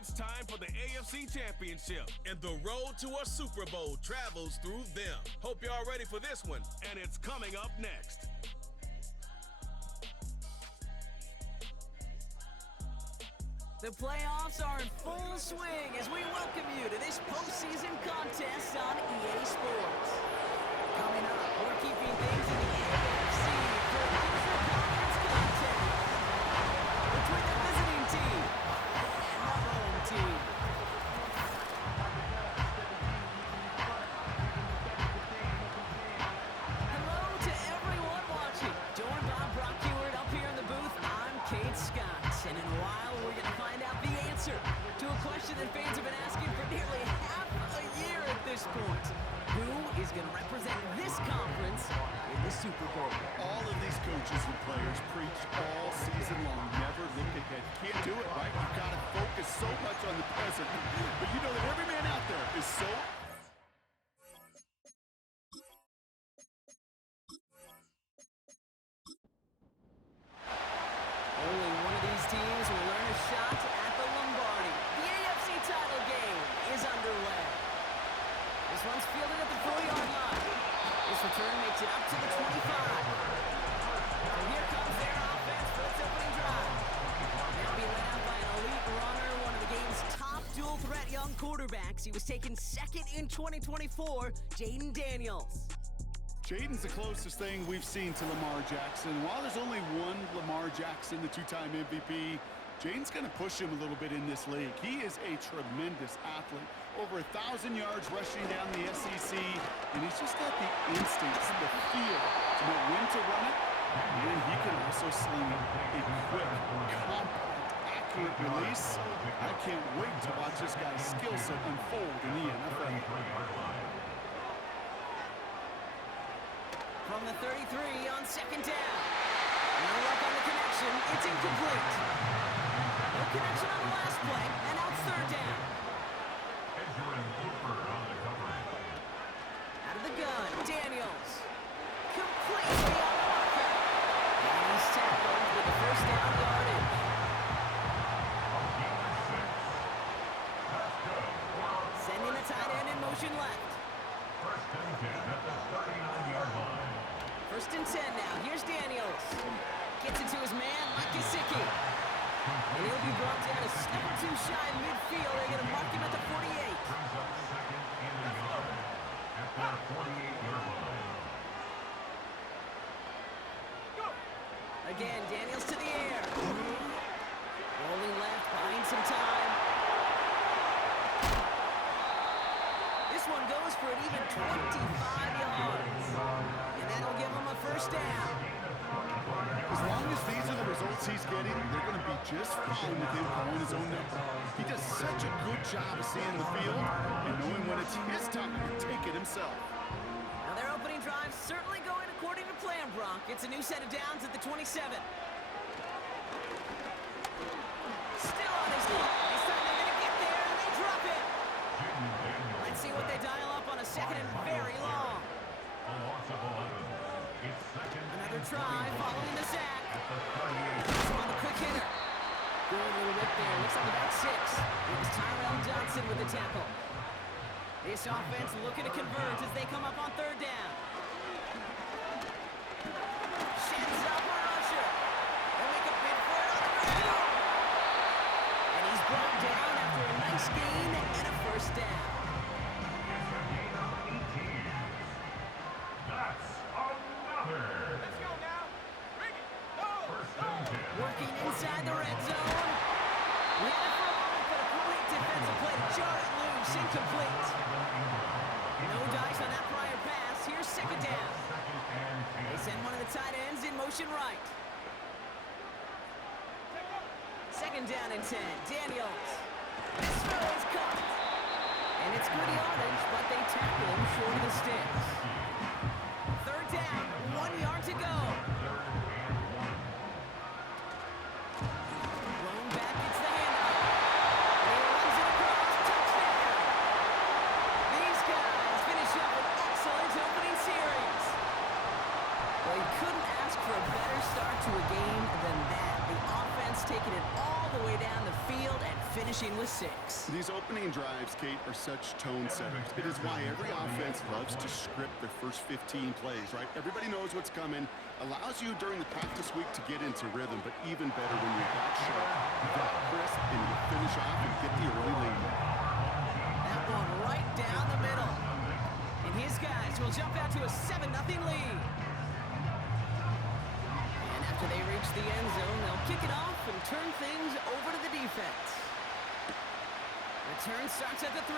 It's time for the AFC Championship, and the road to a Super Bowl travels through them. Hope y'all ready for this one, and it's coming up next. The playoffs are in full swing as we welcome you to this postseason contest on EA Sports. Coming up, we're keeping things in the AFC for an intra-conference contest between the visiting team and the home team. Hello to everyone watching. Joined by Brock Heward up here in the booth, I'm Kate Scott. And in a while, we're going to find out the answer to a question that fans have been asking for nearly half a year at this point. Who is going to represent this conference in the Super Bowl? All of these coaches and players preach all season long, never look ahead. You can't do it, right? You've got to focus so much on the present. But you know that every man out there is so... Only one of these teams will earn a shot at the Lombardi. The AFC title game is underway. This one's fielded at the 4-yard line. This return makes it up to the 25. And here comes their offense for its opening drive. They'll be led out by an elite runner, one of the game's top dual-threat young quarterbacks. He was taken second in 2024, Jayden Daniels. Jayden's the closest thing we've seen to Lamar Jackson. While there's only one Lamar Jackson, the two-time MVP, Jayden's going to push him a little bit in this league. He is a tremendous athlete. Over 1,000 yards rushing down the SEC, and he's just got the instincts, the feel to know when to run it, and he can also sling it. A quick, compact, accurate release. I can't wait to watch this guy's skill set unfold in the NFL. From the 33 on second down. No luck on the connection. It's incomplete. No connection on the last play, and now it's third down. Out of the gun, Daniels. Complete beyond the marker. And he's tackled with the first down yardage. Sending the tight end in motion left. First and 10 at the 39-yard line. First and 10 now. Here's Daniels. Gets it to his man, Mike Gesicki. And he'll be brought down a step or two shy in midfield. They're going to mark him at the 48. Brings up second and a yard at the 48-yard line. Again, Daniels to the air. Rolling left, buying some time. This one goes for an even 25 yards. And that'll give him a first down. As long as these are the results he's getting, they're going to be just fine with him calling his own number. He does such a good job of seeing the field and knowing when it's his time to take it himself. Now their opening drive certainly going according to plan, Brock. It's a new set of downs at the 27. Still on his feet. This time they're going to get there and they drop it. Let's see what they dial up on a second and very long. Another try following the sack. This one, the quick hitter. Good little whip there. Looks like about 6. It was Tyrell Johnson with the tackle. This offense looking to convert as they come up on third down. Sheds up for Usher. They'll make a bid for it on the ground. And he's brought down after a nice gain and a first down. Working inside the red zone. We had it for a moment, but a great defensive play to jar it loose. Incomplete. No dice on that prior pass. Here's second down. They send one of the tight ends in motion right. Second down and 10. Daniels. This throw is caught. And it's good yardage, but they tackle him short of the sticks. Third down, 1 yard to go. Blown back, it's the handoff. He runs it across, touchdown. These guys finish up an excellent opening series. Well, you couldn't ask for a better start to a game than that. The offense taking it all the way down the field and finishing with 6. These opening drives, Kate, are such tone setters. It is why every offense loves to script their first 15 plays, right? Everybody knows what's coming. Allows you during the practice week to get into rhythm, but even better when you're that sharp, that crisp, and you finish off and get the early lead. That one right down the middle. And his guys will jump out to a 7-0 lead. And after they reach the end zone, they'll kick it off and turn things over to the defense. Return starts at the 3.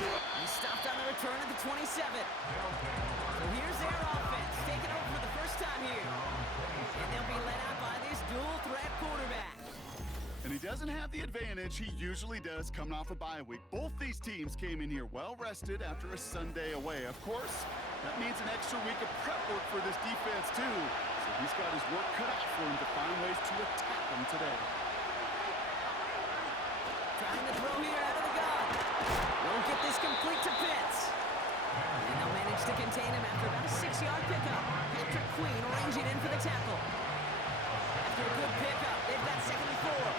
He stopped on the return at the 27. So here's their offense, taking over for the first time here. And they'll be led out by this dual-threat quarterback. And he doesn't have the advantage he usually does coming off a bye week. Both these teams came in here well-rested after a Sunday away. Of course, that means an extra week of prep work for this defense, too. So he's got his work cut out for him to find ways to attack them today. Trying to throw here out of the gun. Won't get this complete to Pitts. And they'll manage to contain him after about a 6-yard pickup. Patrick Queen ranging in for the tackle. After a good pickup, they've got 2nd and 4. Out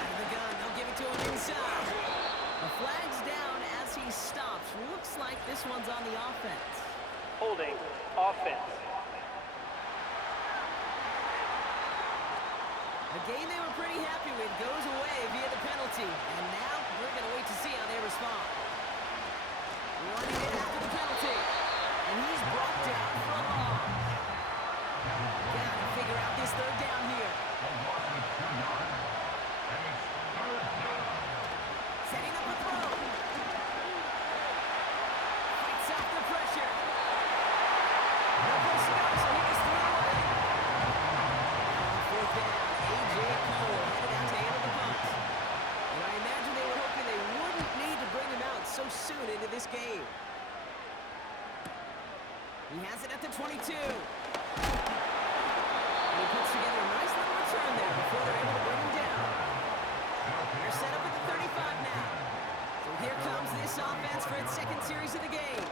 of the gun, they'll give it to him inside. The flag's down as he stops. Looks like this one's on the offense. Holding offense. A game they were pretty happy with goes away via the penalty. And now we're going to wait to see how they respond. Running it after the penalty. And he's brought down for a loss. Got to figure out this 3rd down here. Setting up a throw. Fights off the pressure. No place to go, so he just threw it away. 4th down. A.J. Cole headed out to handle the punt. And I imagine they were hoping they wouldn't need to bring him out so soon into this game. He has it at the 22. And he puts together a nice little return there before they're able to bring him down. They're set up at the 35 now. So here comes this offense for its 2nd series of the game.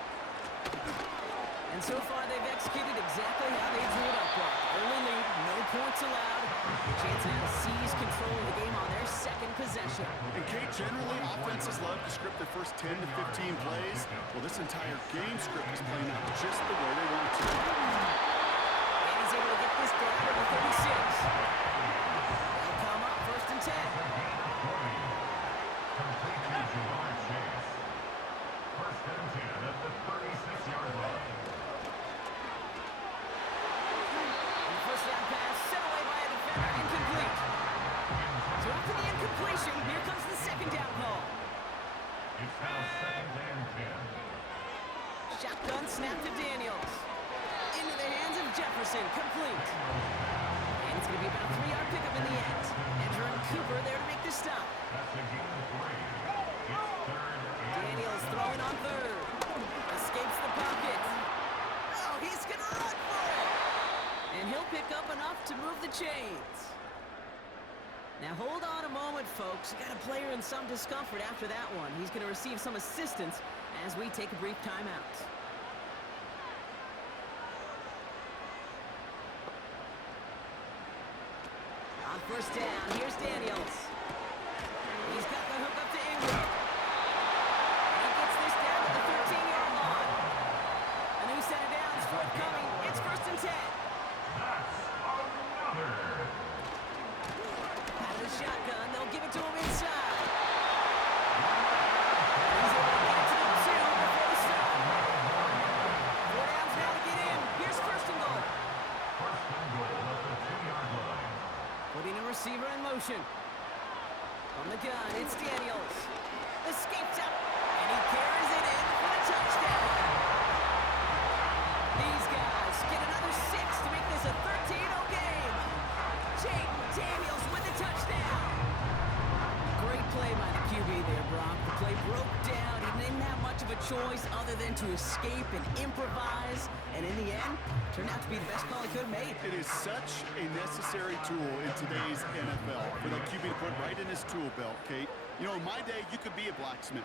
And so far, they've executed exactly how they drew it up. Early lead, no points allowed. A chance now to seize control of the game on their 2nd possession. And Kate, generally, offenses love to script their first 10 to 15 plays. Well, this entire game script is playing out just the way they want to. And he's able to get this down to the 36. They'll come up 1st and 10. First and 10 at the 36-yard line. And the 1st down pass set away by a defender, incomplete. So after the incompletion, here comes the 2nd down call. It's now 2nd and 10. Shotgun snap to Daniels. Into the hands of Jefferson, complete. And it's going to be about a 3-yard pickup in the end. Andrew and Cooper there to make the stop. That's a gain of 3. It's 3rd and Daniels throwing on 3rd. Escapes the pocket. Oh, he's going to run for it. And he'll pick up enough to move the chains. Now hold on a moment, folks. Got a player in some discomfort after that one. He's going to receive some assistance as we take a brief timeout. On 1st down, here's Daniels. He's got the hook up to Ingram. And he gets this down to the 13-yard line. A new set of downs forthcoming. It's 1st and 10. that's another. Out of the shotgun, they'll give it to him inside. He's able to get it to the 2 before the stop. 4 downs now to get in. Here's 1st and goal. First and goal at the 2-yard line. Putting a receiver in motion. On the gun, it's Daniels. Escapes out, and he carries it in for the touchdown. These guys get another 6 to make this a 13-0 game. Jake Daniels with the touchdown. Great play by the QB there, Brock. The play broke down. He didn't have much of a choice other than to escape and improvise. And in the end, turned out to be the best call he could have made. It is such a necessary tool in today's NFL for that QB to put right in his tool belt, Kate. You know, in my day, you could be a blacksmith.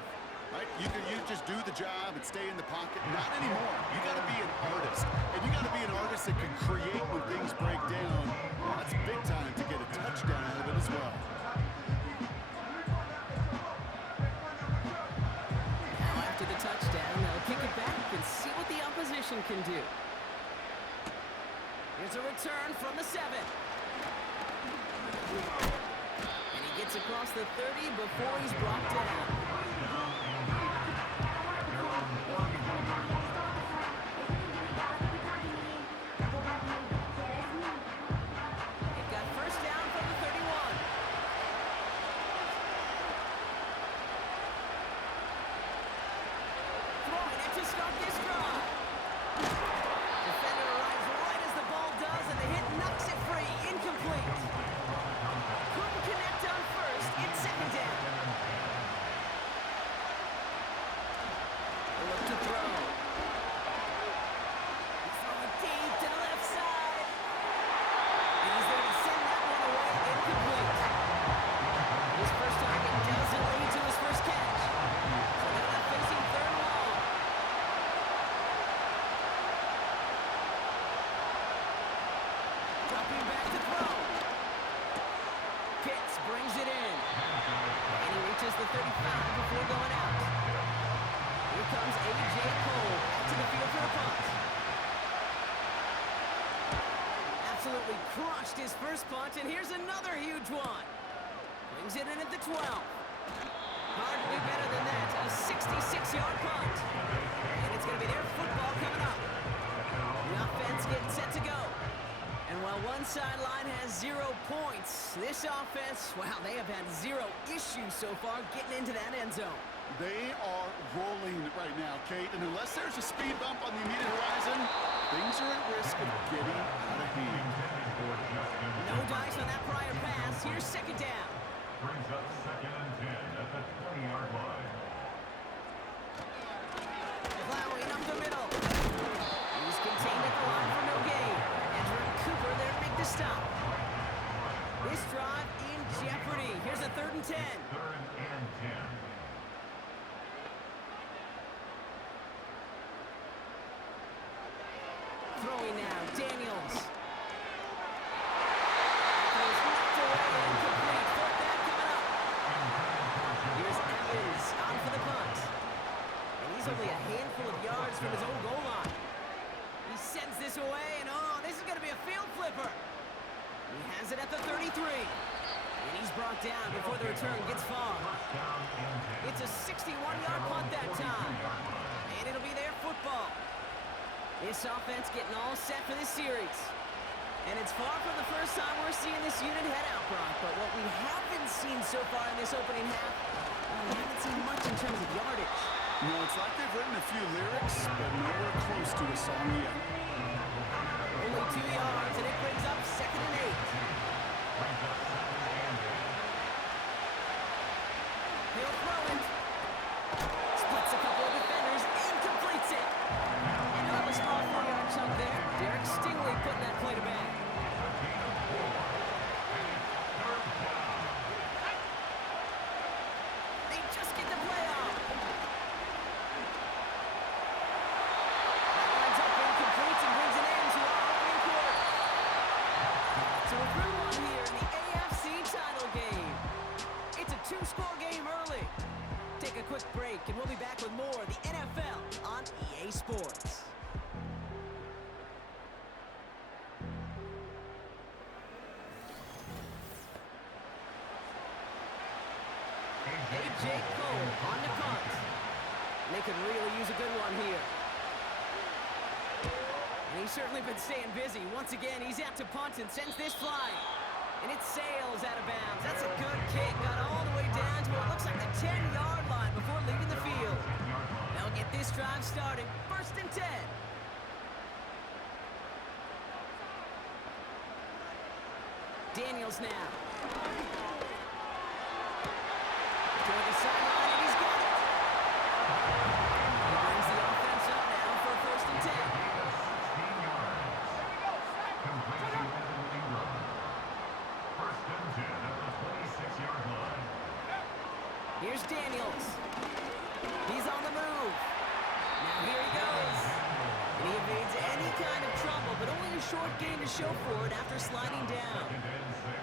Right? You just do the job and stay in the pocket. Not anymore. You got to be an artist. And you got to be an artist that can create when things break down. That's big time to get a touchdown out of it as well. Now after the touchdown, they'll kick it back and see what the opposition can do. Here's a return from the 7. And he gets across the 30 before he's brought down. Crushed his first punt, and here's another huge one. Brings it in at the 12. Hard to do better than that. A 66-yard punt. And it's going to be their football coming up. The offense getting set to go. And while one sideline has 0 points, this offense, wow, they have had 0 issues so far getting into that end zone. They are rolling right now, Kate, and unless there's a speed bump on the immediate horizon, things are at risk of getting out of hand. No dice on that prior pass. Here's second down. Brings up 2nd and 10 at the 20-yard line. Plowing up the middle. He's contained at the line for no gain. Andrew Cooper there to make the stop. This drive in jeopardy. Here's a 3rd and 10. 3rd and 10. Throwing now, Daniels. Throws knocked away and complete. 4th down coming up. Here's Evans on for the punt. And he's only a handful of yards from his own goal line. He sends this away, and oh, this is going to be a field flipper. He has it at the 33. And he's brought down before the return gets far. It's a 61-yard punt that time. And it'll be their football. This offense getting all set for this series. And it's far from the first time we're seeing this unit head out, Brock. But what we haven't seen so far in this opening half, we haven't seen much in terms of yardage. No, it's like they've written a few lyrics, but nowhere close to a song yet. Only 2 yards, and it brings up 2nd and 8. He'll throw it. Splits a couple of defenders and completes it. A small 4-yard chunk there. Derek Stingley putting that play to bed. They just get the play off. That lines up incomplete and brings it into our opening quarter. So we're through one here in the AFC title game. It's a 2-score game early. Take a quick break and we'll be back with more of the NFL on EA Sports. Jake Cole on the punt. They could really use a good one here. And he's certainly been staying busy. Once again, he's out to punt and sends this flying. And it sails out of bounds. That's a good kick. Got all the way down to what looks like the 10-yard line before leaving the field. They'll get this drive started. 1st and 10. Daniels now. Toward the sideline, and he's got it. He brings the offense up now for 1st and 10. Here's Daniels. short gain to show for it after sliding down. Second and 6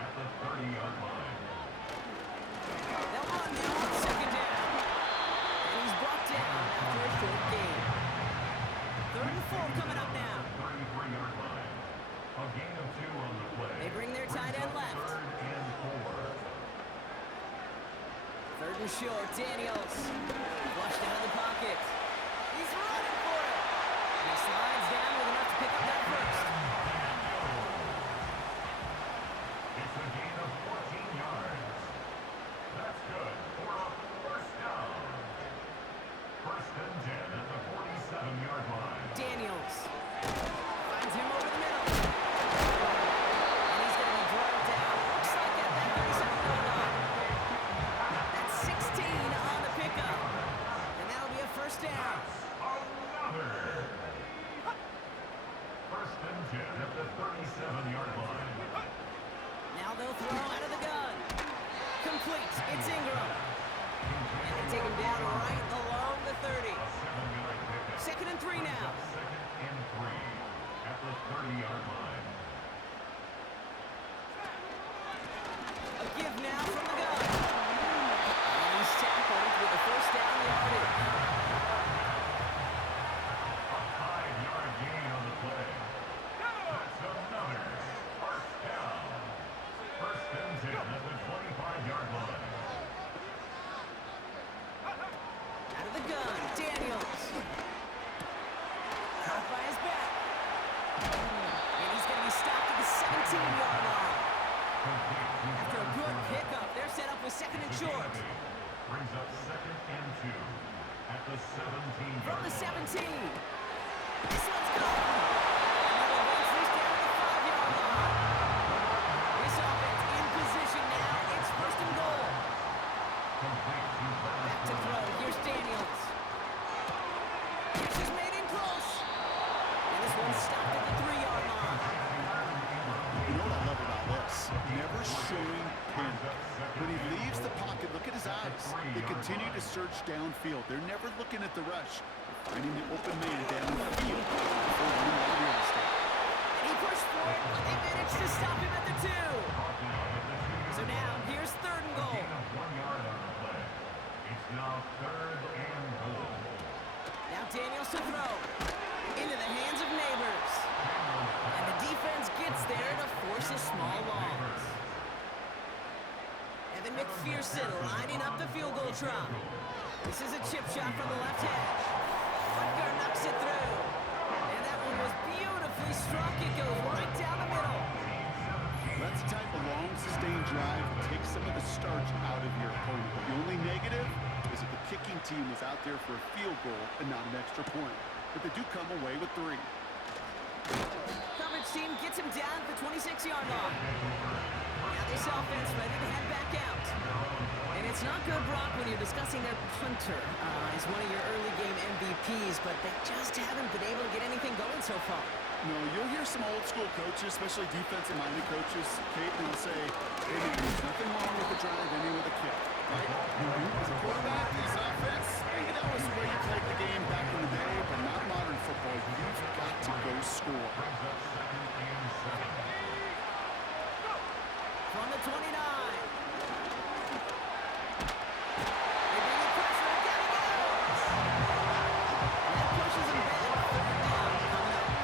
at the 30-yard line. They'll run now on second down. And he's brought down after a short gain. 3rd and 4 coming up now. 33-yard line. A gain of 2 on the play. They bring their tight end left. 3rd and 4. 3rd and short, Daniels. Flushed out of the pocket. He's running for it. And he slides down with enough to pick up that first. It's a gain of 14 yards. That's good for a first down. 1st and 10 at the 47-yard line. Daniels finds him over the middle. And he's going to be brought down. Looks like at that 37-yard line. That's 16 on the pickup. And that'll be a first down. Another. 1st and 10 at the 37-yard line. Now they'll throw out of the gun. Complete. It's Ingram. And they take him down right along the 30. 7-yard pickup. 2nd and 3 now. 2nd and 3 at the 30-yard line. A give now from the gun. And he's tackled with a first down yardage. A 5-yard gain on the play. That's another first down. 1st and 10 at the 25-yard line. Out of the gun, Daniels. Caught by his back. And he's going to be stopped at the 17-yard line. After a good pickup, they're set up with 2nd and short. Brings up 2nd and 2 at the 17. From the 17. This one's gone. And they'll advance this down to the 5-yard line. This offense in position now. It's 1st and goal. Back to throw. Here's Daniels. This is made in close. And this one's stopped at the 3-yard line. You know what I love about this? Never showing panic. When he leaves the pocket, look at his eyes. They continue to search downfield. They're never looking at the rush. They're finding the open man downfield before running out of real estate. And he pushed for it, but they managed to stop him at the 2. So now, here's 3rd and goal. 1 yard on the play. It's now 3rd and goal. Now Daniels to throw. Into the hands of Neighbors. And the defense gets there to force a small loss. Evan McPherson lining up the field goal try. This is a chip shot from the left hash. Butker knocks it through. And that one was beautifully struck. It goes right down the middle. That's the type of long, sustained drive that takes some of the starch out of your opponent. The only negative is that the kicking team was out there for a field goal and not an extra point. But they do come away with 3. Coverage team gets him down at the 26-yard line. Now this offense ready to head back out. And it's not good, Brock, when you're discussing their punter as one of your early game MVPs, but they just haven't been able to get anything going so far. No, you'll hear some old school coaches, especially defensive-minded coaches, Kate, who will say, hey, man, there's nothing wrong with the drive, any with a kick, right? As a quarterback, this offense, maybe that was the way you played the game back in the day, but not modern football. You've got to go score. Brings up 2nd and 7. From the 29. They bring the pressure, and down he goes. And that pushes him back. 3rd down coming up.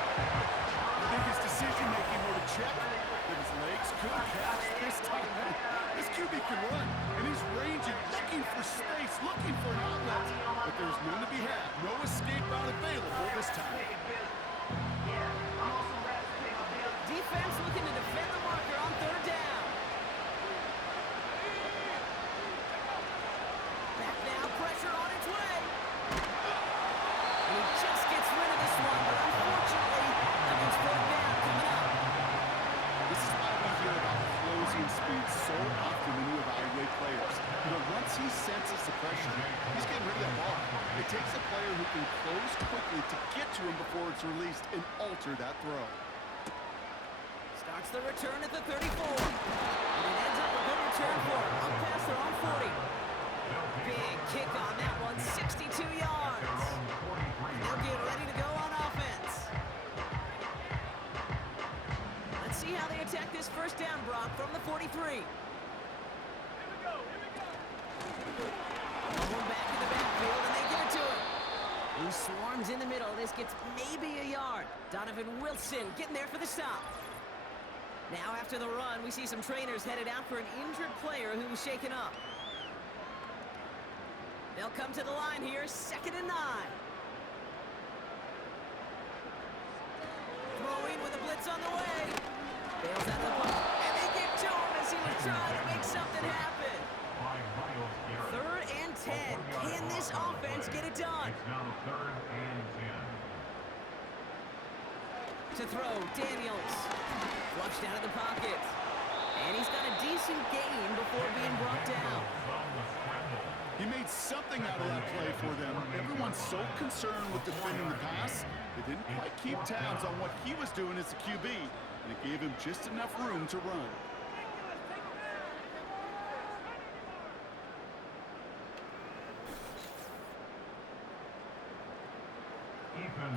I think his decision-making were to check that his legs couldn't catch this time. This QB can run, and he's ranging, looking for space, looking for an outlet, but there's none to be had. No escape route available this time. Defense looking to defend the marker on 3rd down. Back now, pressure on its way. And he just gets rid of this one, but unfortunately, that means 4th down coming up. This is why we hear about closing speed so often when you evaluate players. You know, once he senses the pressure, he's getting rid of that ball. It takes a player who can close quickly to get to him before it's released and alter that throw. Starts the return at the 34. And it ends up a good return for him. Up past their own 40. Big kick on that one, 62 yards. They'll get ready to go on offense. from the 43. Going back in the backfield, and they give it to him. He swarms in the middle. This gets maybe a yard. Donovan Wilson getting there for the stop. Now after the run, we see some trainers headed out for an injured player who was shaken up. They'll come to the line here, 2nd and 9. Throwing with a blitz on the way. Bails out the ball, and they get to him as he was trying to make something happen. 3rd and 10. Can this offense get it done? It's now 3rd and 10. To throw, Daniels. Flushed out of the pocket. And he's got a decent gain before being brought down. He made something out of that play for them. Everyone's so concerned with defending the pass, they didn't quite keep tabs on what he was doing as a QB. And it gave him just enough room to run.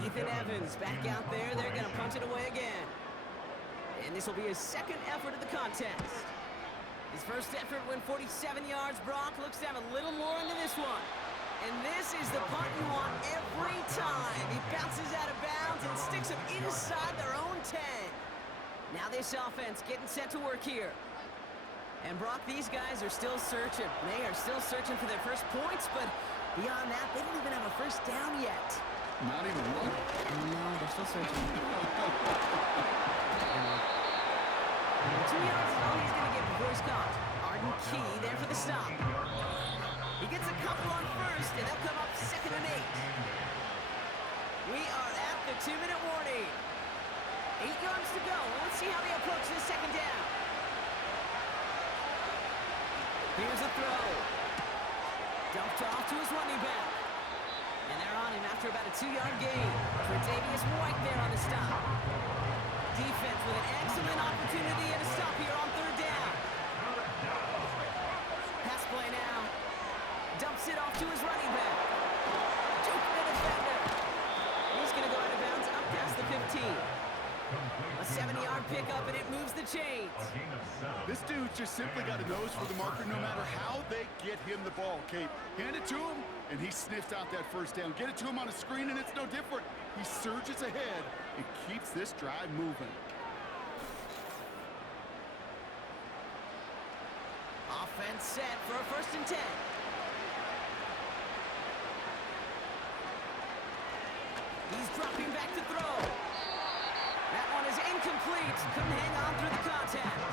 Ethan Evans back out there. They're going to punch it away again. And this will be his 2nd effort of the contest. His first effort went 47 yards. Brock looks to have a little more into this one. And this is the punt you want every time. He bounces out of bounds and sticks him inside their own 10. Now this offense getting set to work here. And Brock, these guys are still searching. They are still searching for their first points, but beyond that, they don't even have a first down yet. Not even one? No, they're still searching. 2 yards is all he's going to get before he's caught. Arden Key there for the stop. He gets a couple on first, and they'll come up 2nd and 8. We are at the 2-minute warning. 8 yards to go. Let's see how they approach this 2nd down. Here's a throw. Dumped off to his running back. And they're on him after about a 2-yard gain. Tre'Davious White there on the stop. Defense with an excellent opportunity and a stop here on 3rd down. Pass play now. Dumps it off to his running back. Juke the defender. He's going to go out of bounds up past the 15. A 70-yard pickup, and it moves the chains. This dude just simply got a nose for the marker no matter how they get him the ball, Kate. Hand it to him, and he sniffs out that first down. Get it to him on a screen, and it's no different. He surges ahead and keeps this drive moving. Offense set for a 1st and 10. He's dropping back to throw. That one is incomplete. Couldn't hang on through the contact.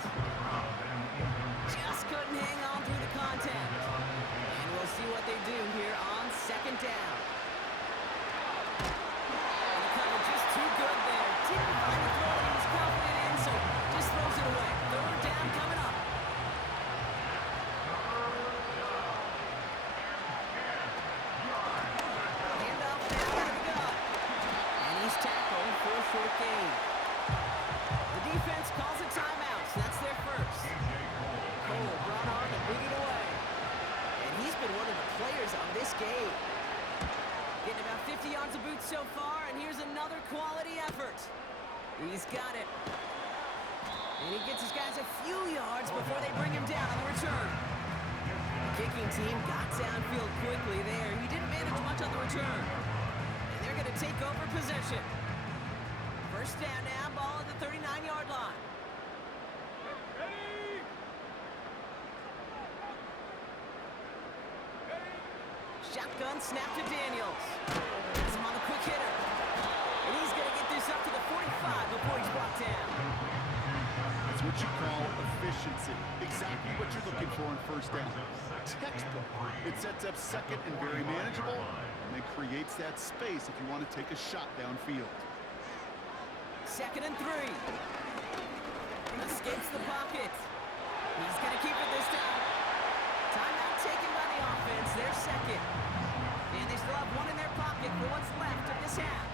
Just couldn't hang on through the contact. And we'll see what they do here on 2nd down. And the cover just too good there. Didn't find the throw that he was confident in, so just throws it away. 3rd down coming up. Handoff now to the gun. And he's tackled for a short gain. The defense calls a timeout, so that's their first. Cole brought on and booted away. And he's been one of the players on this game. Getting about 50 yards of boots so far, and here's another quality effort. He's got it. And he gets his guys a few yards before they bring him down on the return. The kicking team got downfield quickly there. He didn't manage much on the return. And they're going to take over possession. First down now, ball at the 39-yard line. Shotgun snap to Daniels. Gets him on the quick hitter. And he's going to get this up to the 45 before he's brought down. That's what you call efficiency. Exactly what you're looking for in first down. Textbook. It sets up 2nd and very manageable, and it creates that space if you want to take a shot downfield. 2nd and 3. Escapes the pocket. He's going to keep it this time. Timeout taken by the offense. They're 2nd. And they still have one in their pocket for what's left of this half.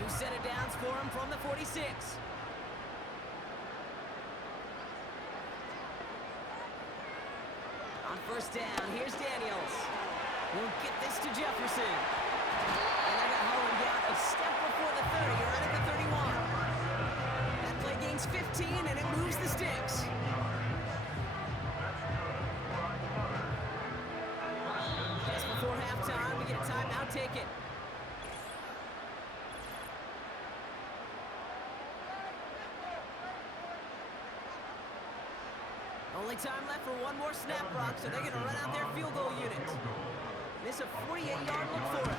New set of downs for him from the 46. On first down, here's Daniels. We'll get this to Jefferson. And they're going to hold him down a step before the 30, or right at the 31. That play gains the sticks. Just before halftime, we get a timeout ticket. Only time left for one more snap, Brock, so they're going to run out their field goal unit. Miss a 48-yard look for it.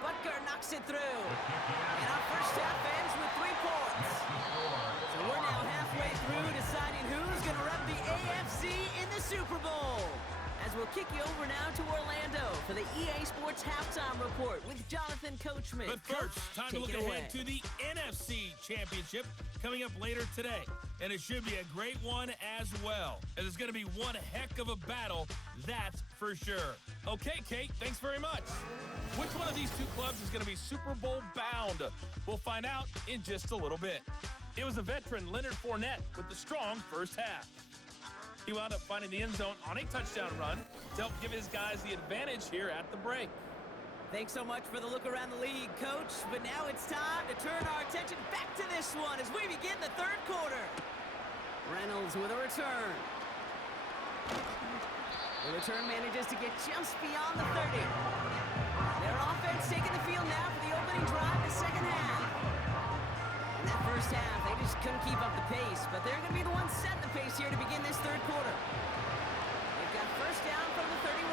Butker knocks it through. And our first half ends with 3 points. So we're now halfway through deciding who's going to rep the AFC in the Super Bowl. As we'll kick you over now to Orlando for the EA Sports Halftime Report with Jonathan Coachman. But first, time to look ahead to the NFC Championship coming up later today. And it should be a great one as well, as it's going to be one heck of a battle, that's for sure. Okay, Kate, thanks very much. Which one of these two clubs is going to be Super Bowl bound? We'll find out in just a little bit. It was the veteran Leonard Fournette with the strong first half. He wound up finding the end zone on a touchdown run to help give his guys the advantage here at the break. Thanks so much for the look around the league, Coach. But now it's time to turn our attention back to this one as we begin the third quarter. Reynolds with a return. The return manages to get just beyond the 30. Their offense taking the field now for the opening drive in the second half. In that first half, they just couldn't keep up the pace, but they're going to be the ones setting the pace here to begin this third quarter. They've got first down from the 31.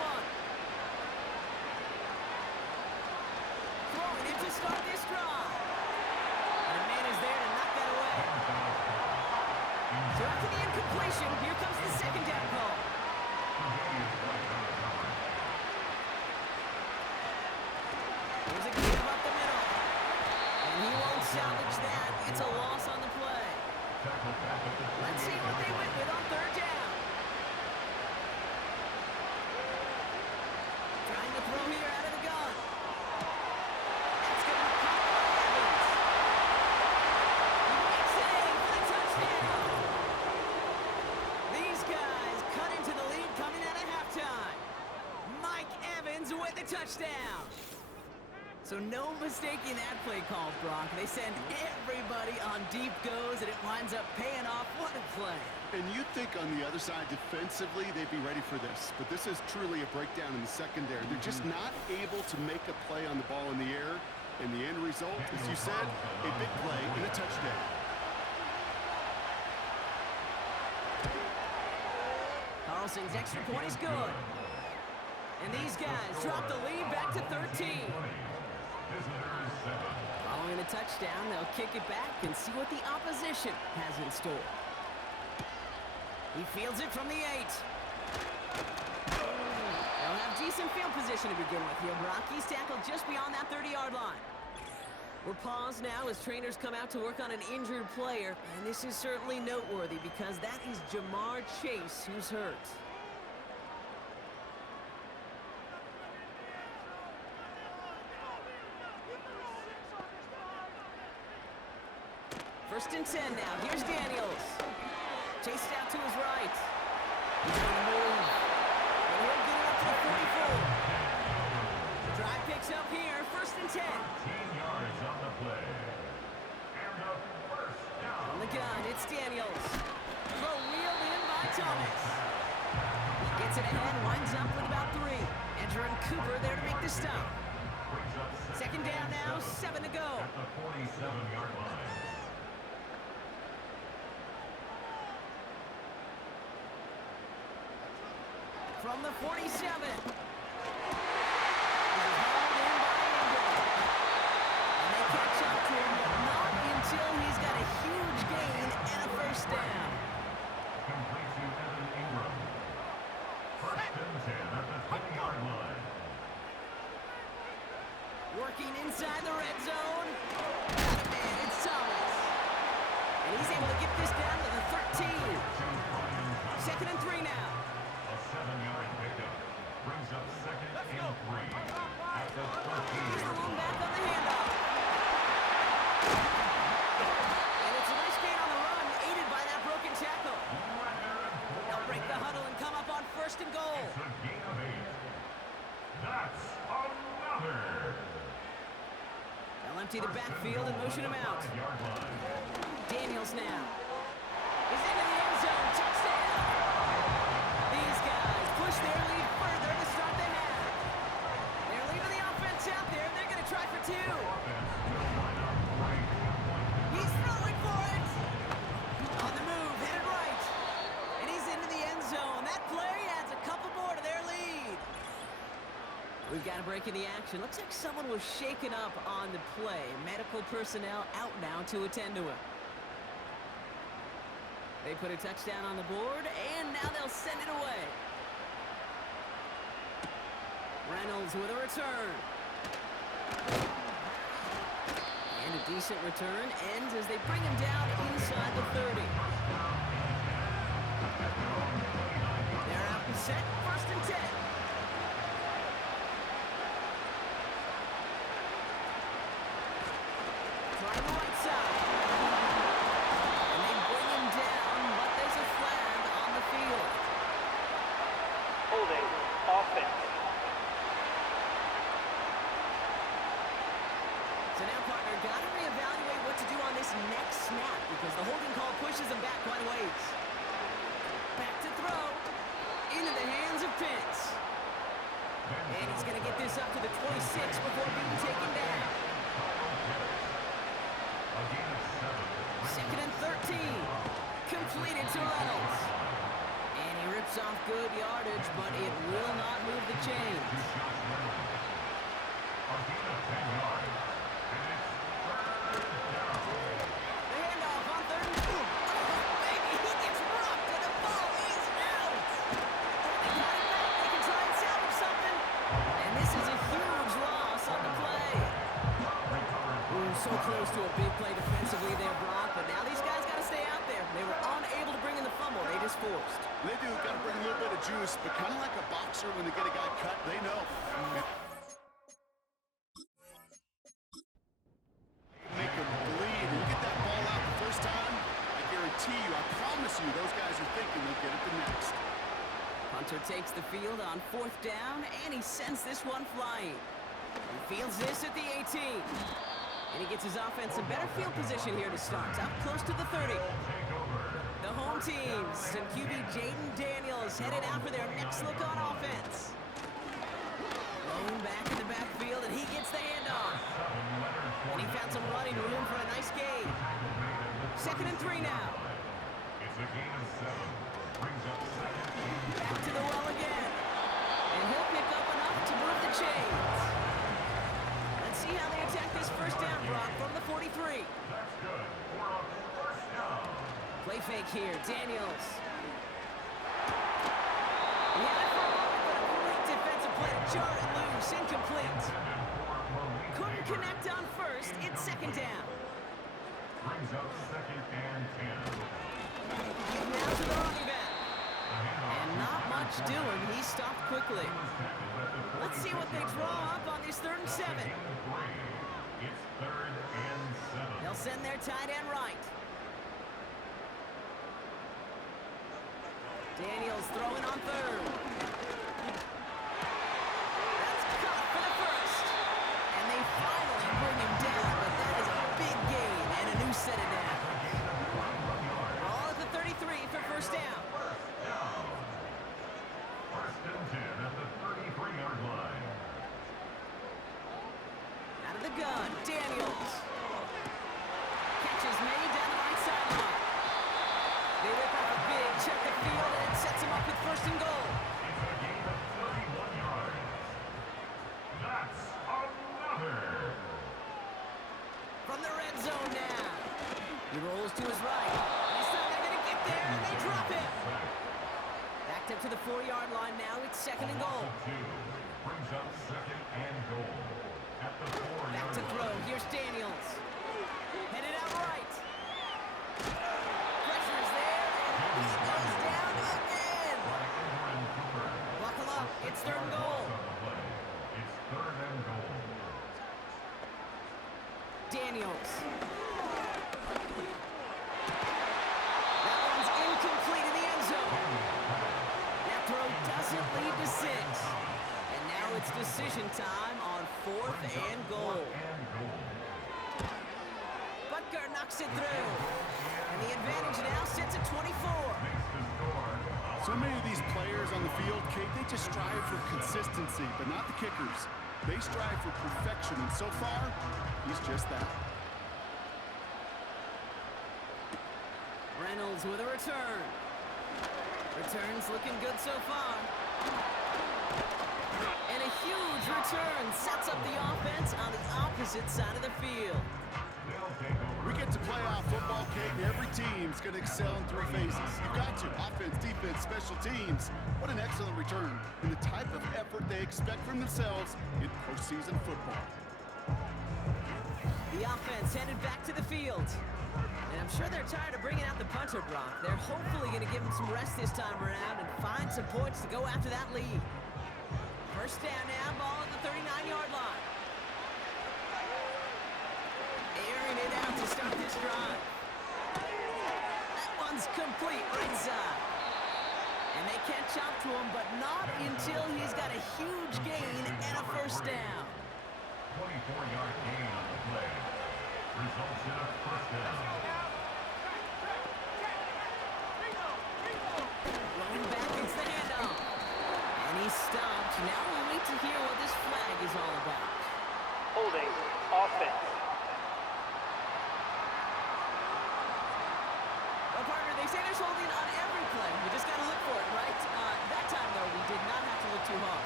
Throwing it to start this drive. And a man is there to knock that away. So after the incompletion, here comes the second down call. There's a give up the middle. And he won't salvage that. It's a loss on the play. Let's see what they went with on third down. Trying to throw here out of the gun. That's going to be caught by Evans. He makes it in for the touchdown. These guys cut into the lead coming out of halftime. Mike Evans with the touchdown. So no mistaking that play call, Brock. They send everybody on deep goes, and it winds up paying off. What a play. And you'd think on the other side, defensively, they'd be ready for this. But this is truly a breakdown in the secondary. They're just not able to make a play on the ball in the air. And the end result, as you said, a big play and a touchdown. Carlson's extra point is good. And these guys drop the lead back to 13. Following a touchdown, they'll kick it back and see what the opposition has in store. He fields it from the 8. They'll have decent field position to begin with here, Brock. He's tackled just beyond that 30-yard line. We're paused now as trainers come out to work on an injured player, and this is certainly noteworthy because that is Jamar Chase who's hurt. First and 10 now. Here's Daniels. Chased out to his right. He's on the move. And he'll get it up to the 44. The drive picks up here. First and 10. 15 yards on the play. And a first down. On the gun, it's Daniels. Throw wheeled in by Thomas. He gets it ahead, winds up with about 3. Andrew and Cooper there to make the stop. Second down now, 7 to go. At the 47-yard line. From the 47. He's hauled in by Ingram. And they catch up to him, but not until he's got a huge gain and a first down. Complete to Evan Ingram. First and 10 at the 20-yard line. Working inside the red zone. And it's Thomas. And he's able to get this down to the 13. Second and 3 now. A 7-yard pickup brings up second and 3 at the 13. Here's the one back on the handoff. And it's a nice gain on the run, aided by that broken tackle. They'll break the huddle and come up on first and goal. It's a gain of 8. That's another. They'll empty the backfield and motion him out. 5-yard line. Daniels now. is into the end zone. Touchdown! These guys push their lead further to start the half. They're leaving the offense out there, and they're going to try for two. He's throwing for it. On the move, headed right. And he's into the end zone. That play adds a couple more to their lead. We've got a break in the action. Looks like someone was shaken up on the play. Medical personnel out now to attend to him. They put a touchdown on the board, and now they'll send it away. Reynolds with a return. And a decent return ends as they bring him down inside the 30. They're out and set, 1st and 10. Trying the right side. And they bring him down, but there's a flag on the field. Holding. Offense. So now, partner, got to reevaluate what to do on this next snap because the holding call pushes him back quite a ways. Back to throw. Into the hands of Pitts. And he's going to get this up to the 26 before being taken down. 2nd and 13. Completed to Reynolds. And he rips off good yardage, but it will not move the chains. The handoff on 3rd and 2. Oh, baby, he gets rocked and the ball is out. They got it back. They can try and salvage something. And this is a huge loss on the play. Ooh, so close to a big play defensively there, Brock, but now these guys got to stay out there. They were unable to bring in the fumble. They just forced. They do got to bring a little bit of juice, but kind of like a boxer when they get a guy cut, they know. Make him bleed and get that ball out the first time. I guarantee you, I promise you, those guys are thinking they'll get it the next. Hunter takes the field on 4th down, and he sends this one flying. He fields this at the 18. And he gets his offense in better field position here to start. Up close to the 30. The home teams and QB Jaden Daniels headed out for their next look on offense. Lone back in the backfield, and he gets the handoff. And he found some running room for a nice gain. 2nd and 3 now. It's a gain of 7. Brings up 2nd. Back to the well again. And he'll pick up enough to move the chains. Let's see how they attack this 1st down, Brock, from the 43. That's good. For a 1st down. Play fake here, Daniels. He had it for a moment, but a great defensive play to jar it loose, incomplete. Couldn't connect on 1st, it's 2nd down. Brings up 2nd and 10. Now to the running back. And not much doing, he stopped quickly. Let's see what they draw up on this 3rd and 7. It's 3rd and 7. They'll send their tight end right. Daniels throwing on 3rd. That's caught for the 1st. And they finally bring him down, but that is a big gain and a new set of down. All at the 33 for 1st down. 1st and 10 at the 33-yard line. Out of the gun, Daniels. Catch is made down the right sideline. They rip off a big check the field, and it sets him up with 1st and goal. It's a gain of 31 yards. That's another. From the red zone now. He rolls to his right. This time they're going to get there, and they drop him. Backed up to the 4-yard line now. It's 2nd and goal. Brings up 2nd and goal. At the 4-yard Back to throw. Here's Daniels. Headed out right. Pressure's there, and he goes down again. Buckle up. It's 3rd and goal. It's 3rd and goal. Daniels. That one's incomplete in the end zone. That throw doesn't lead to 6. And now it's decision time on 4th and goal. Butker knocks it through. And the advantage now sits at 24. So many of these players on the field, Kate, they just strive for consistency, but not the kickers. They strive for perfection, and so far, he's just that. Reynolds with a return. Return's looking good so far. And a huge return sets up the offense on the opposite side of the field. We get to playoff football, Kate, and every team's going to excel in three phases. You've got to. Offense, defense, special teams. What an excellent return. And the type of effort they expect from themselves in postseason football. The offense headed back to the field. And I'm sure they're tired of bringing out the punter, Brock. They're hopefully going to give him some rest this time around and find some points to go after that lead. First down now, ball at the 39-yard line. Airing it out to start this drive. That one's complete right side. And they can't chop to him, but not until he's got a huge gain and a first down. 24-yard gain on the play. Results in a first down. Rolling back, it's the handoff. And he's stopped. Now we wait to hear what this flag is all about. Holding offense. Well, partner, they say there's holding on every play. We just got to look for it, right? That time, though, we did not have to look too hard.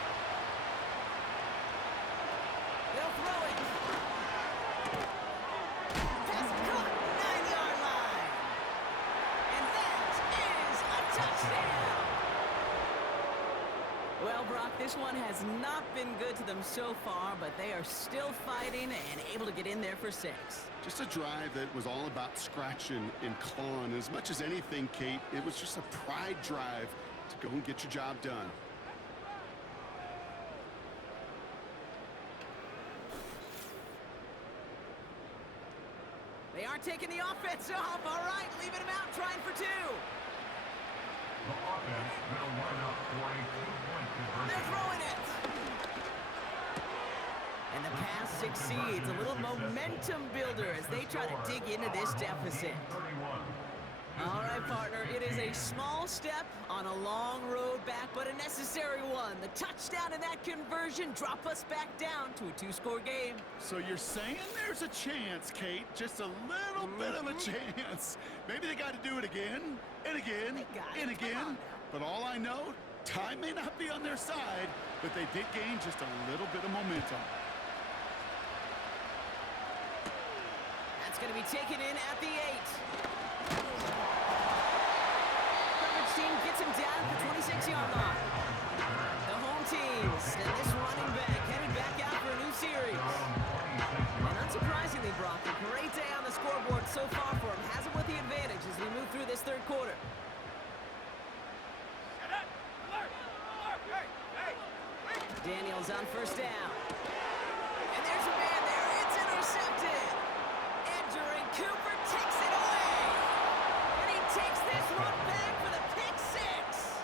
They'll throw it. Pass caught, 9-yard line. And that is a touchdown. Well, Brock, this one has not been good to them so far, but they are still fighting and able to get in there for 6. Just a drive that was all about scratching and clawing. As much as anything, Kate, it was just a pride drive to go and get your job done. They are taking the offense off. All right, leaving them out, trying for 2. The offense will line up for a 2-point conversion. They're throwing it. And the pass succeeds. A little momentum builder as they try to dig into this deficit. 31. All right, partner, it is a small step on a long road back, but a necessary one. The touchdown and that conversion drop us back down to a 2-score game. So you're saying there's a chance, Kate, just a little bit of a chance. Maybe they got to do it again, and again, and again. But all I know, time may not be on their side, but they did gain just a little bit of momentum. That's going to be taken in at the 8. Coverage team gets him down at the 26-yard line. The home team send this running back headed back out for a new series. And unsurprisingly, Brock, a great day on the scoreboard so far for him. Has him with the advantage as we move through this third quarter. Daniels on first down. And there's a man there. It's intercepted. Andrew Cooper takes it away. And he takes this one back for the pick 6.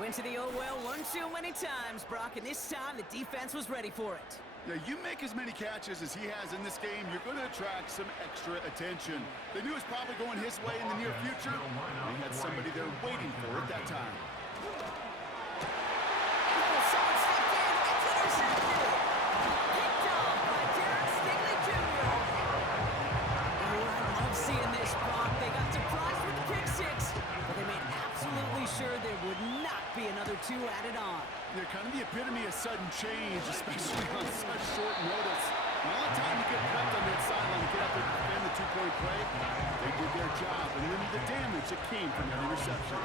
Went to the oh-well one too many times, Brock, and this time the defense was ready for it. Yeah, you make as many catches as he has in this game, you're going to attract some extra attention. They knew it was probably going his way in the near future. They had somebody there waiting for it that time. Someone stepped in. It's intercepted. Picked off by Derek Stingley Jr. Oh, I love seeing this, Brock. They got surprised with the pick 6, but they made absolutely sure there would not be another 2 added on. They're kind of the epitome of sudden change, especially on such short notice. And all the time you get prepped on that sideline to get out there and defend the 2-point play, they did their job and limited the damage that came from that interception.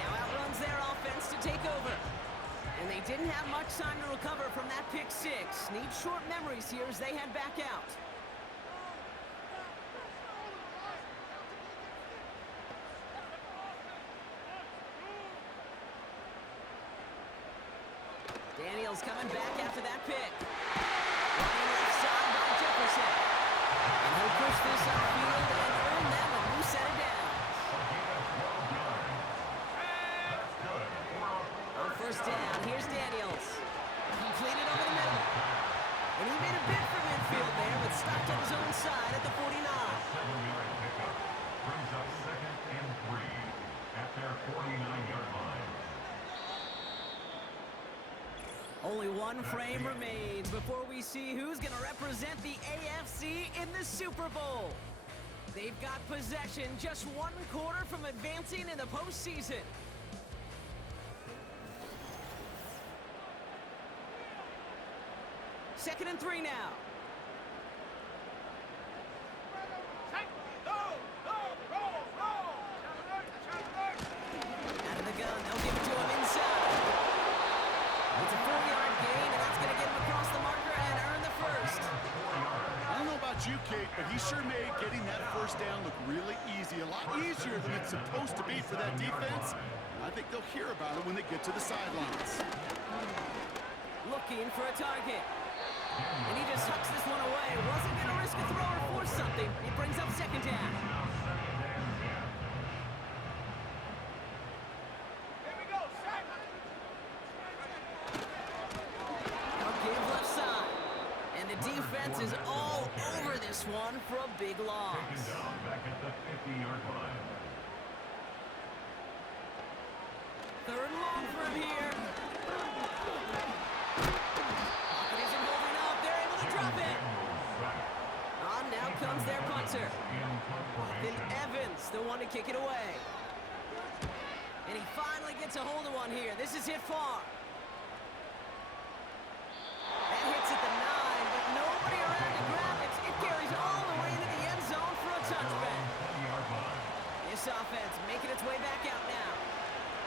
Now outruns their offense to take over. And they didn't have much time to recover from that pick 6. Need short memories here as they head back out. Daniels coming back after that pick. Running left side by Jefferson. And he'll push this upfield and earn them a new set of downs. On first down, here's Daniels. Completed over the middle. And he made a bid for midfield there, but stopped on his own side at the 49. Only one frame remains before we see who's going to represent the AFC in the Super Bowl. They've got possession, just one quarter from advancing in the postseason. Second and 3 now. Out of the gun, they'll give it to him inside. It's a 4-yard gain, and that's going to get him across the marker and earn the first. I don't know about you, Kate, but he sure made getting that first down look really easy. A lot easier than it's supposed to be for that defense. I think they'll hear about it when they get to the sidelines. Looking for a target. And he just hucks this one away. Wasn't going to risk a throw or force something. It brings up second down. Give left side. And the defense is all over this one for a big loss. Back at the 50-yard line. Third and long for him here. Pocket isn't holding up. They're able to drop it. On now comes their punter. Then Evans, the one to kick it away. And he finally gets a hold of one here. This is hit far. That hits at the 9, but nobody around to grab it. It carries all the way into the end zone for a touchback. This offense making its way back out now.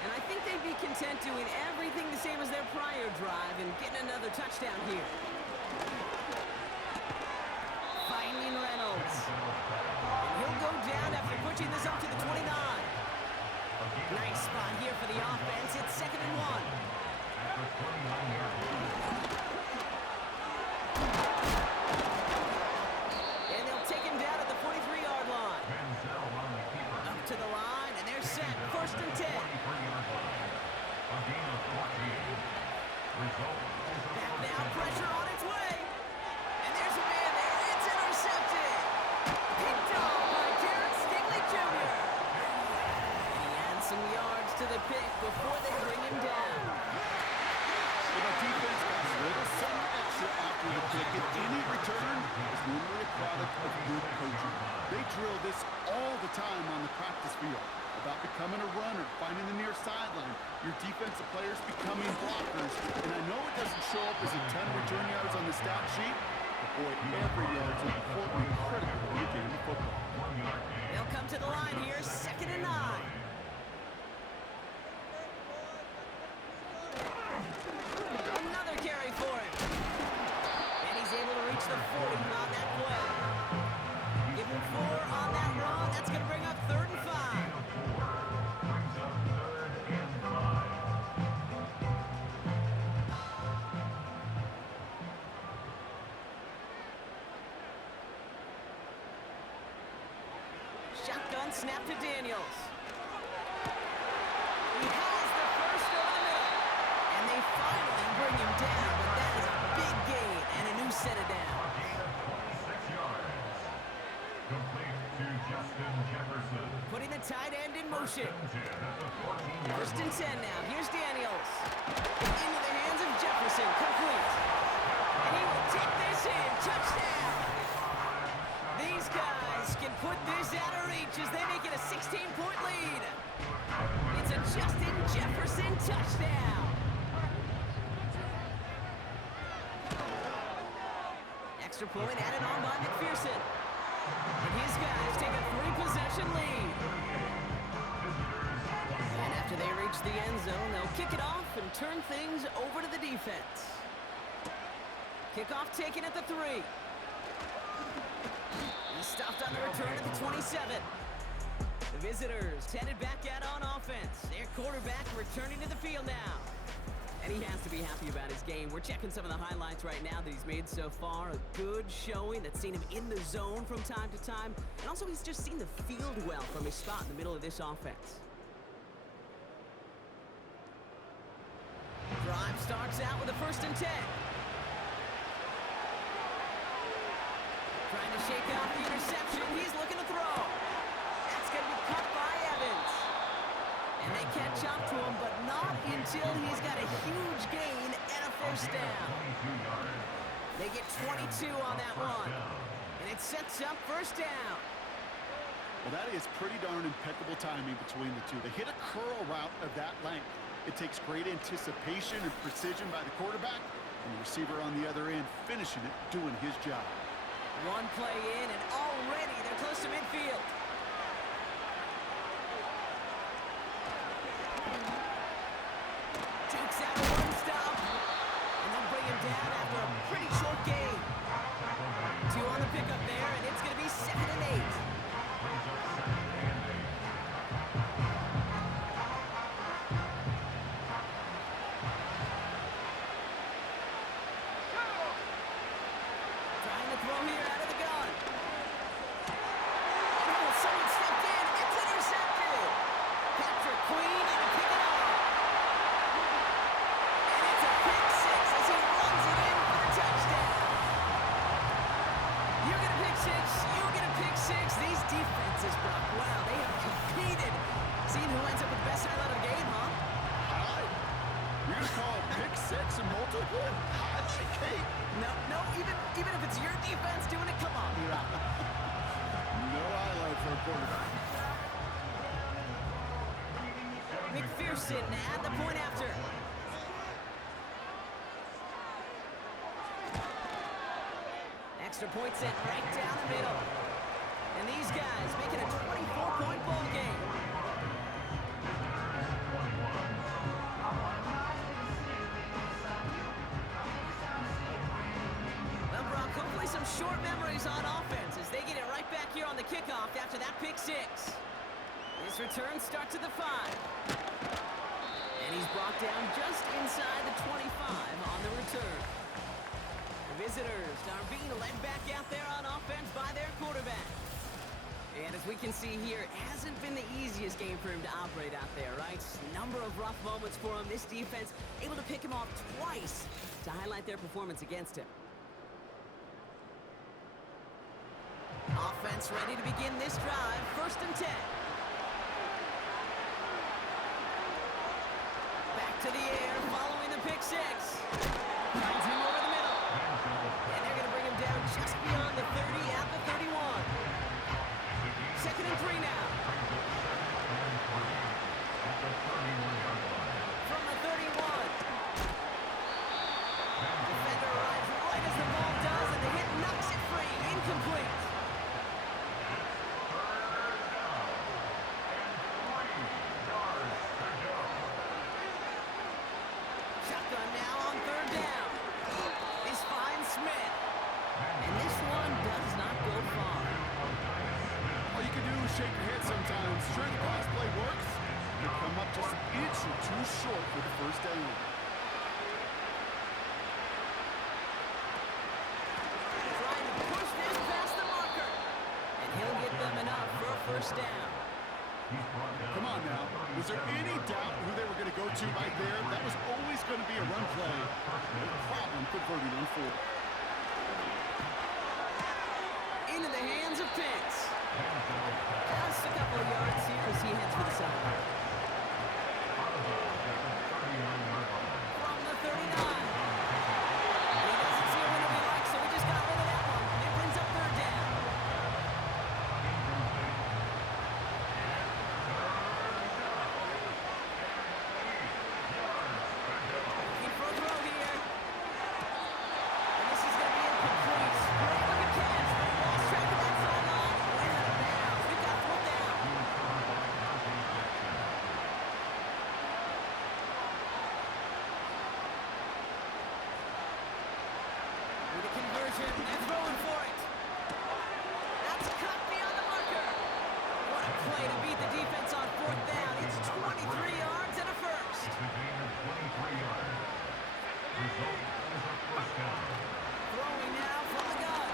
And I think they'd be content doing everything the same as their prior drive and getting another touchdown here. Finding Reynolds. And he'll go down after pushing this up to the 29. Nice spot here for the offense. It's second and 1. And they'll take him down at the 43-yard line. Up to the line, and they're set. First and 10. Back now, pressure on its way. And there's a man there. It's intercepted. Picked off by Derek Stingley Jr. And he adds some yards to the pick before they bring him down. The defense got a little something extra after the pick, and any return is normally a product of good coaching. They drill this all the time on the practice field about becoming a runner, finding the near sideline, your defensive players becoming blockers. And I know it doesn't show up as a ton of return yards on the stat sheet, but boy, every yard's important and critical in the game of football. They'll come to the line here, second and 9. Another carry for him. And he's able to reach the 40 on that play. Give him 4 on that run. That's going to bring up third and 5. Shotgun snap to Daniels. He has the first over the middle. And they finally bring him down, but that is a big gain and a new set of downs. 26 yards. Complete to Justin Jefferson. Putting the tight end in motion. 10 at the 14-yard First and 10 now. Here's Daniels. Into the hands of Jefferson. Complete. And he will take this in. Touchdown. These guys can put this out of reach as they make it a 16-point lead. It's a Justin Jefferson touchdown. Extra point added on by McPherson. And his guys take a 3-possession lead. And after they reach the end zone, they'll kick it off and turn things over to the defense. Kickoff taken at the 3. He stopped on the return at the 27. The visitors headed back out on offense. Their quarterback returning to the field now. And he has to be happy about his game. We're checking some of the highlights right now that he's made so far. A good showing that's seen him in the zone from time to time. And also he's just seen the field well from his spot in the middle of this offense. Drive starts out with a first and 10. Trying to shake off the interception. He's looking to throw. That's going to be cut by Evans. And They catch up to him, but not until he's got a huge gain and a first down. They get 22 on that one. And it sets up first down. Well, that is pretty darn impeccable timing between the two. They hit a curl route of that length. It takes great anticipation and precision by the quarterback, and the receiver on the other end finishing it, doing his job. One play in, and already they're close to midfield. Takes out a one stop, and they'll bring him down after a pretty short gain. 2 on the pickup there, and it's going to be 2nd and 8. Trying to throw here out of the gun. Oh, someone stepped in. It's intercepted. Patrick Queen and a pick it off. And it's a pick six as he runs it in for the touchdown. You get a pick six. You get a pick six. These defenses, Brock, wow, they have competed. Seeing who ends up with the best highlight of the game, huh? Highlight? You're going to call a pick six and multiple? Highlight, Kate? No, even if it's your defense doing it, come on, B-Rock. No highlight for a quarterback. McPherson at the point after. Extra point sent right down the middle. And these guys making a 24-point ball game. Well, Brock, hopefully some short memories on offense as they get it right back here on the kickoff after that pick six. This return starts at the 5. And he's brought down just inside the 25 on the return. The visitors are being led back out there on offense by their quarterback. And as we can see here, it hasn't been the easiest game for him to operate out there, right? Number of rough moments for him. This defense able to pick him off twice to highlight their performance against him. Offense ready to begin this drive. 1st and 10. Back to the air following the pick six. Finds him over the middle. And they're going to bring him down just beyond the 30 at the 31. 2nd and 3 now. From the 31. Defender arrives right as the ball does, and the hit knocks it free. Incomplete. Shotgun now on 3rd down. This finds Smith. And this one does not go far. All you can do is shake your head sometimes. Sure, the pass play works. You come up just an inch or two short for the first down. Trying to push this past the marker. And he'll get them enough for a first down. Come on now. Was there any doubt who they were going to go to right there? That was always going to be a run play. No problem converting on 4. Into the hands of Pitts. Just a couple of yards here as he heads for the sideline. From the 39. He doesn't see a window he likes, so he just got rid of that one. It brings up 3rd down. Looking for a throw here. And this is going to be incomplete. Great looking catch, but he lost track of that sideline. Went out of bounds. We've got 4th down. With a conversion, they're throwing for it. That's cut beyond the marker. What a play to beat the defense on 4th down. It's 23 yards and a first. Throwing now from the gun.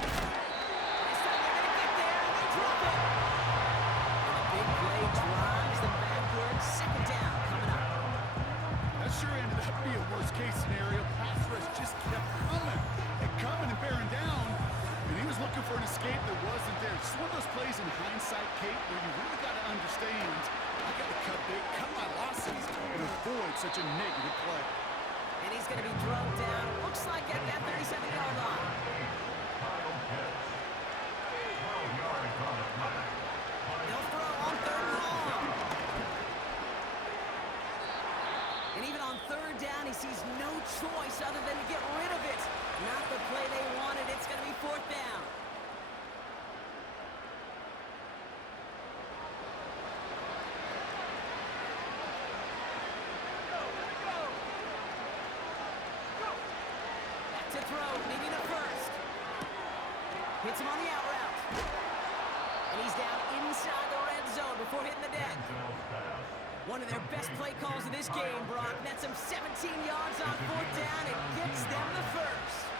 This time they're going to get there, and they drop it. And a big play drives them backwards. 2nd down coming up. That sure ended up being a worst-case scenario. Pass rush just kept coming and coming and bearing avoid such a negative play. And he's going to be drugged down. Looks like at that 37-yard line. They'll throw on 3rd and long. And even on 3rd down, he sees no choice other than to get rid of it. Not the play they wanted. It's going to be 4th down. To throw, needing a first. Hits him on the out route. And he's down inside the red zone before hitting the deck. One of their best play calls of this game, Brock. That's some 17 yards on 4th down. It gets them the first.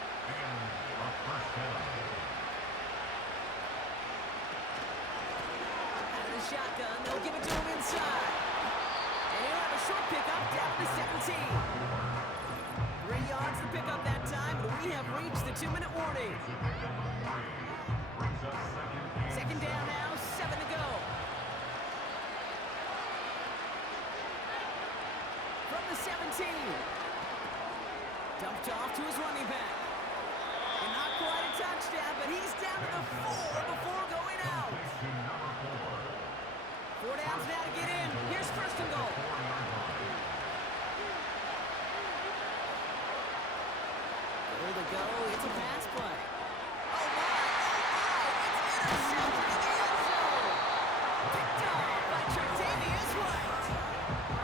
Out of the shotgun, they'll give it to him inside. And he'll have a short pickup down to 17. 3 yards to pick up that time, but we have reached the 2-minute warning. 2nd down now, 7 to go. From the 17. Dumped off to his running back. And not quite a touchdown, but he's down to the 4 before going out. 4 downs now to get in. Here's 1st and goal. There to go. It's a pass play. Oh, my. It's intercepted in the end zone. Picked off by Tre'Davious White.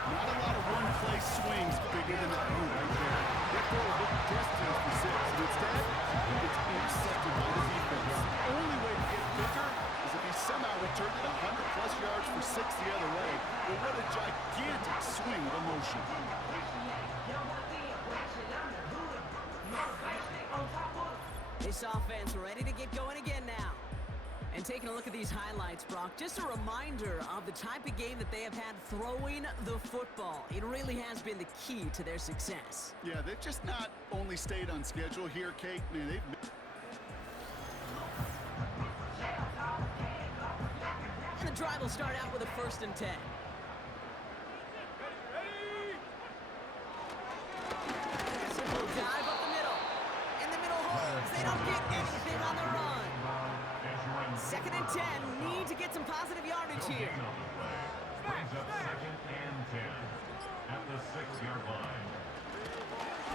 Not a lot of one-play swings bigger than that move right there. They throw a big distance for 6, and instead, it's intercepted by the defense. The only way to get bigger is if he somehow returned it 100-plus yards for 6 the other way. But what a gigantic swing of emotion. This offense ready to get going again now. And taking a look at these highlights, Brock, just a reminder of the type of game that they have had throwing the football. It really has been the key to their success. Yeah, they've just not only stayed on schedule here, Kate. Man, they've... And the drive will start out with a 1st and 10. Simple dive up the middle. And the middle holds. They don't get anything on the run. 2nd and 10. Need to get some positive yardage here. Brings up 2nd and 10 at the 6-yard line.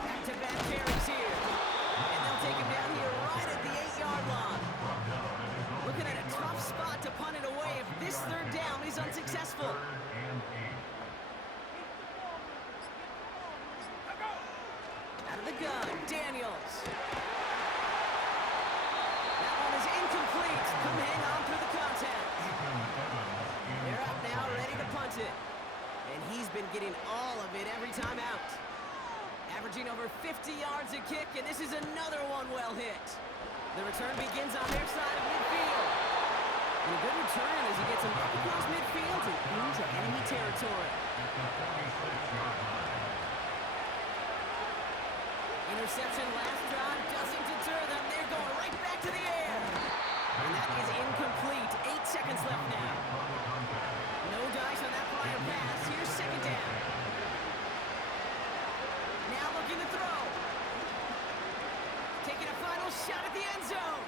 Back-to-back carries here. And they'll take him down here right at the 8-yard line. Looking at a tough spot to punt it away if this 3rd down is unsuccessful. Out of the gun, Daniels. That one is incomplete. Couldn't hang on through the contact. They're up now, ready to punt it. And he's been getting all of it every time out. Averaging over 50 yards a kick, and this is another one well hit. The return begins on their side of midfield. And a good return as he gets him up across midfield and into enemy territory. Interception last drive doesn't deter them. They're going right back to the air. And that is incomplete. 8 seconds left now. No dice on that prior pass. Here's 2nd down. Now looking to throw. Taking a final shot at the end zone.